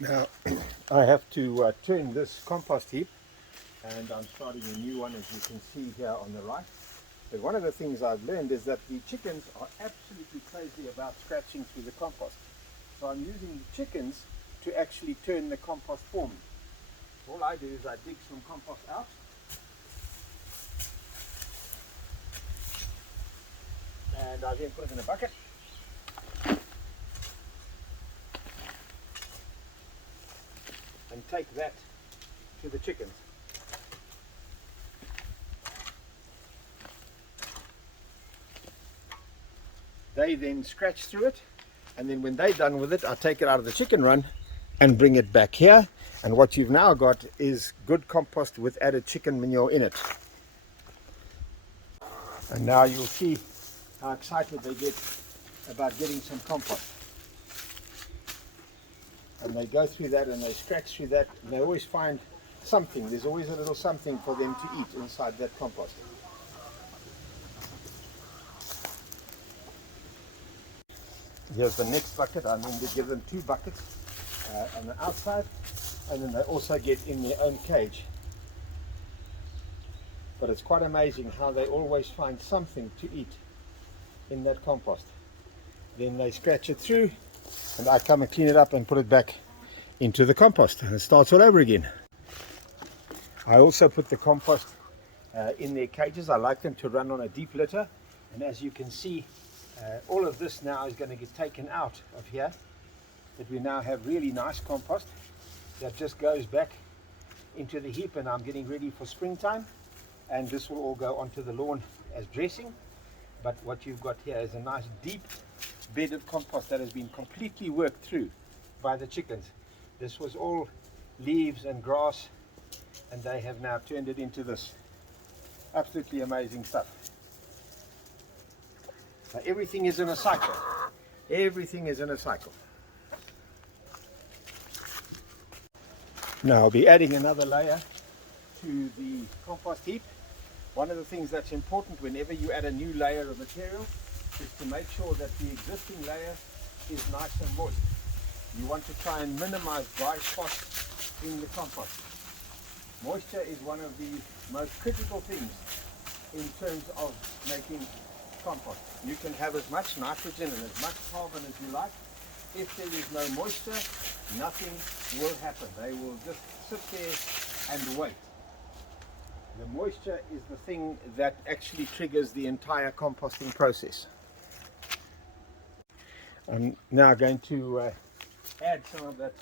Now I have to turn this compost heap, and I'm starting a new one, as you can see here on the right. But one of the things I've learned is that the chickens are absolutely crazy about scratching through the compost. So I'm using the chickens to actually turn the compost for me. All I do is I dig some compost out, and I then put it in a bucket. And take that to the chickens. They then scratch through it, and then when they're done with it, I take it out of the chicken run and bring it back here. And what you've now got is good compost with added chicken manure in it. And now you'll see how excited they get about getting some compost. And they go through that and they scratch through that, and they always find something. There's always a little something for them to eat inside that compost. Here's the next bucket. I mean, to give them 2 buckets on the outside, and then they also get in their own cage. But it's quite amazing how they always find something to eat in that compost. Then they scratch it through, and I come and clean it up and put it back into the compost, and it starts all over again. I also put the compost in their cages. I like them to run on a deep litter, and as you can see, all of this now is going to get taken out of here, that we now have really nice compost that just goes back into the heap, and I'm getting ready for springtime, and this will all go onto the lawn as dressing. But what you've got here is a nice deep bed of compost that has been completely worked through by the chickens. This was all leaves and grass, and they have now turned it into this. Absolutely amazing stuff. Now, everything is in a cycle. Everything is in a cycle. Now I'll be adding another layer to the compost heap. One of the things that's important whenever you add a new layer of material is to make sure that the existing layer is nice and moist. You want to try and minimize dry spots in the compost. Moisture is one of the most critical things in terms of making compost. You can have as much nitrogen and as much carbon as you like. If there is no moisture, nothing will happen. They will just sit there and wait. The moisture is the thing that actually triggers the entire composting process. I'm now going to add some of that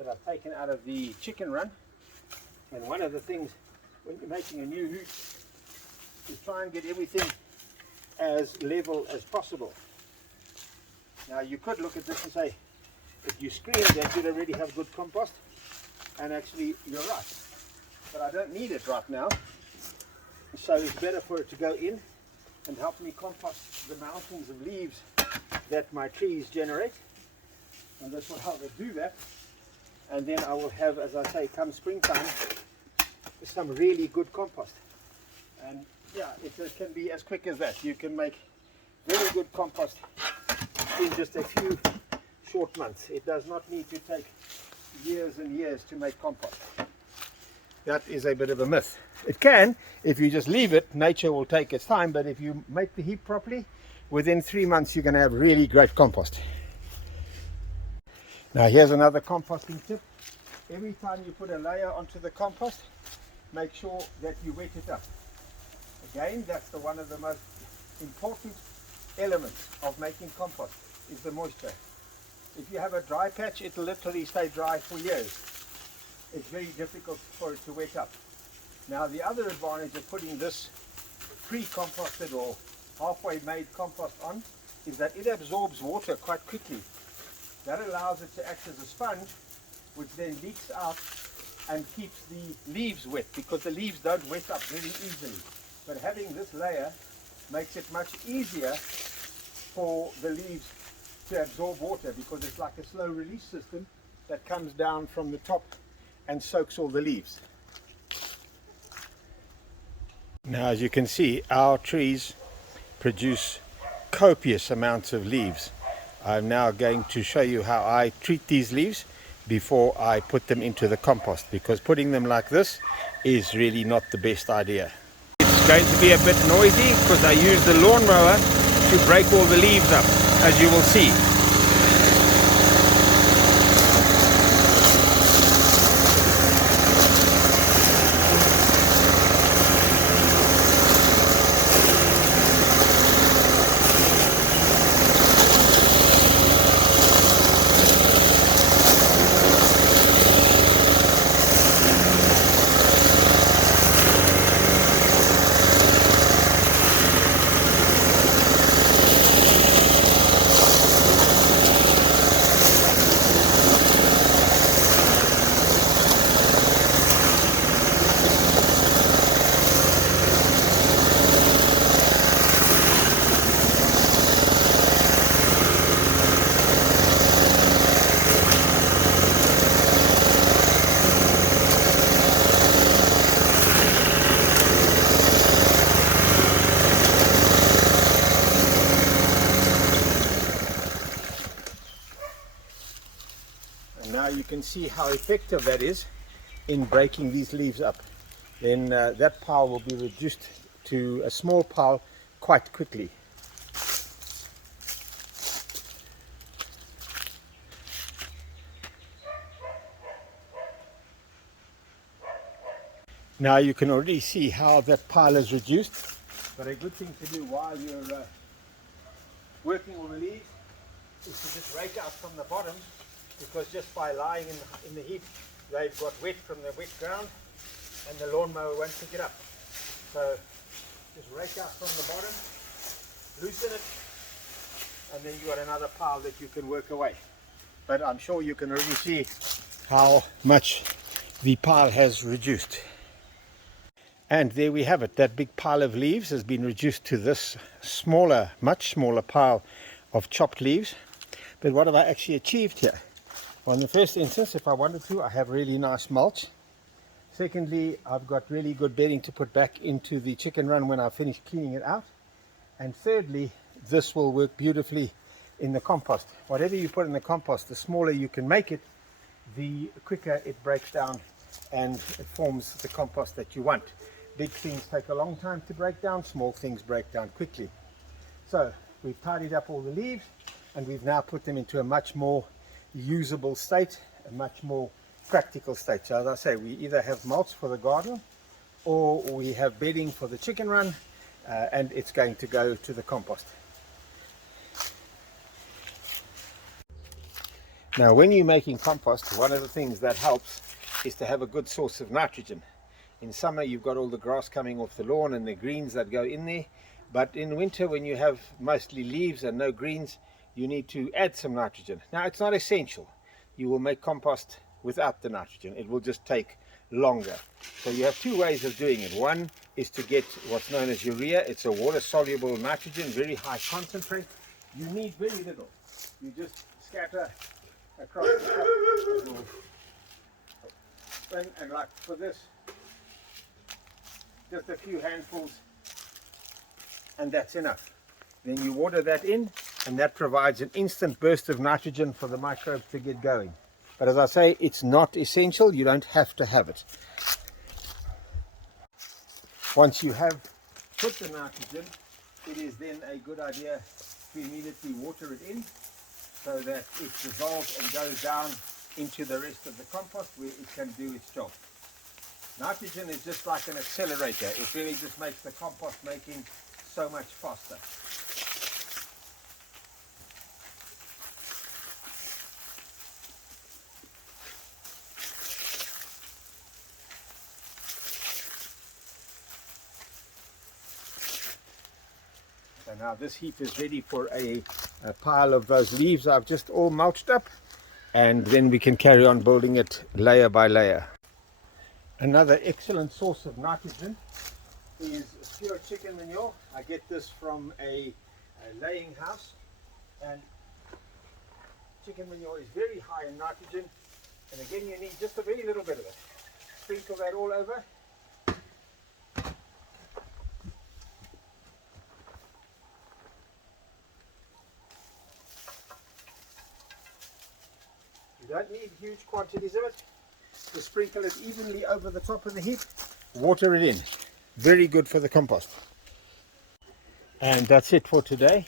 I've taken out of the chicken run. And one of the things when you're making a new hoop is try and get everything as level as possible. Now you could look at this and say, if you screened that, you'd already have good compost, and actually you're right. But I don't need it right now, so it's better for it to go in and help me compost the mountains of leaves that my trees generate, and this will help it do that. And then I will have, as I say, come springtime, some really good compost. And yeah, it can be as quick as that. You can make very good compost in just a few short months. It does not need to take years and years to make compost. That is a bit of a myth. It can, if you just leave it, nature will take its time, but if you make the heap properly, within 3 months you're going to have really great compost. Now here's another composting tip. Every time you put a layer onto the compost, make sure that you wet it up. Again, that's one of the most important elements of making compost, is the moisture. If you have a dry patch, it'll literally stay dry for years. It's very difficult for it to wet up. Now the other advantage of putting this pre-composted or halfway made compost on is that it absorbs water quite quickly. That allows it to act as a sponge, which then leaks out and keeps the leaves wet, because the leaves don't wet up very easily. But having this layer makes it much easier for the leaves to absorb water, because it's like a slow release system that comes down from the top and soaks all the leaves. Now, as you can see, our trees produce copious amounts of leaves. I'm now going to show you how I treat these leaves. before I put them into the compost, because putting them like this is really not the best idea. It's going to be a bit noisy because I use the lawnmower to break all the leaves up, as you will see. Now you can see how effective that is in breaking these leaves up. Then that pile will be reduced to a small pile quite quickly. Now you can already see how that pile is reduced. But a good thing to do while you're working on the leaves is to just rake out from the bottom, because just by lying in the heap, they've got wet from the wet ground and the lawnmower won't pick it up. So just rake out from the bottom, loosen it, and then you've got another pile that you can work away. But I'm sure you can already see how much the pile has reduced. And there we have it. That big pile of leaves has been reduced to this smaller, much smaller pile of chopped leaves. But what have I actually achieved here? Well, in the first instance, if I wanted to, I have really nice mulch. Secondly, I've got really good bedding to put back into the chicken run when I finish cleaning it out. And thirdly, this will work beautifully in the compost. Whatever you put in the compost, the smaller you can make it, the quicker it breaks down and it forms the compost that you want. Big things take a long time to break down, small things break down quickly. So we've tidied up all the leaves and we've now put them into a much more usable state, a much more practical state. So as I say, we either have mulch for the garden or we have bedding for the chicken run, and it's going to go to the compost. Now when you're making compost, one of the things that helps is to have a good source of nitrogen. In summer you've got all the grass coming off the lawn and the greens that go in there, but in winter when you have mostly leaves and no greens, you need to add some nitrogen. Now it's not essential. You will make compost without the nitrogen. It will just take longer. So you have two ways of doing it. One is to get what's known as urea. It's a water-soluble nitrogen, very high concentrate. You need very little. You just scatter across the top thing, and like for this, just a few handfuls, and that's enough. Then you water that in, and that provides an instant burst of nitrogen for the microbes to get going. But as I say, it's not essential. You don't have to have it. Once you have put the nitrogen, it is then a good idea to immediately water it in so that it dissolves and goes down into the rest of the compost where it can do its job. Nitrogen is just like an accelerator. It really just makes the compost making so much faster. So now this heap is ready for a pile of those leaves I've just all mulched up, and then we can carry on building it layer by layer. Another excellent source of nitrogen is pure chicken manure. I get this from a laying house, and chicken manure is very high in nitrogen, and again you need just a very little bit of it. Sprinkle that all over. You don't need huge quantities of it. Just sprinkle it evenly over the top of the heap. Water it in. Very good for the compost. And that's it for today.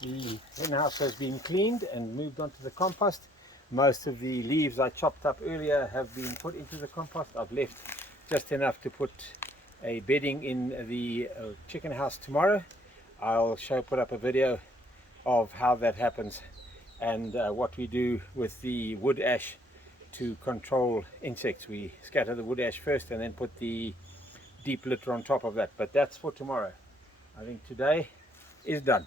The hen house has been cleaned and moved on to the compost. Most of the leaves I chopped up earlier have been put into the compost. I've left just enough to put a bedding in the chicken house tomorrow. I'll put up a video of how that happens and what we do with the wood ash to control insects. We scatter the wood ash first and then put the deep litter on top of that. But that's for tomorrow. I think today is done.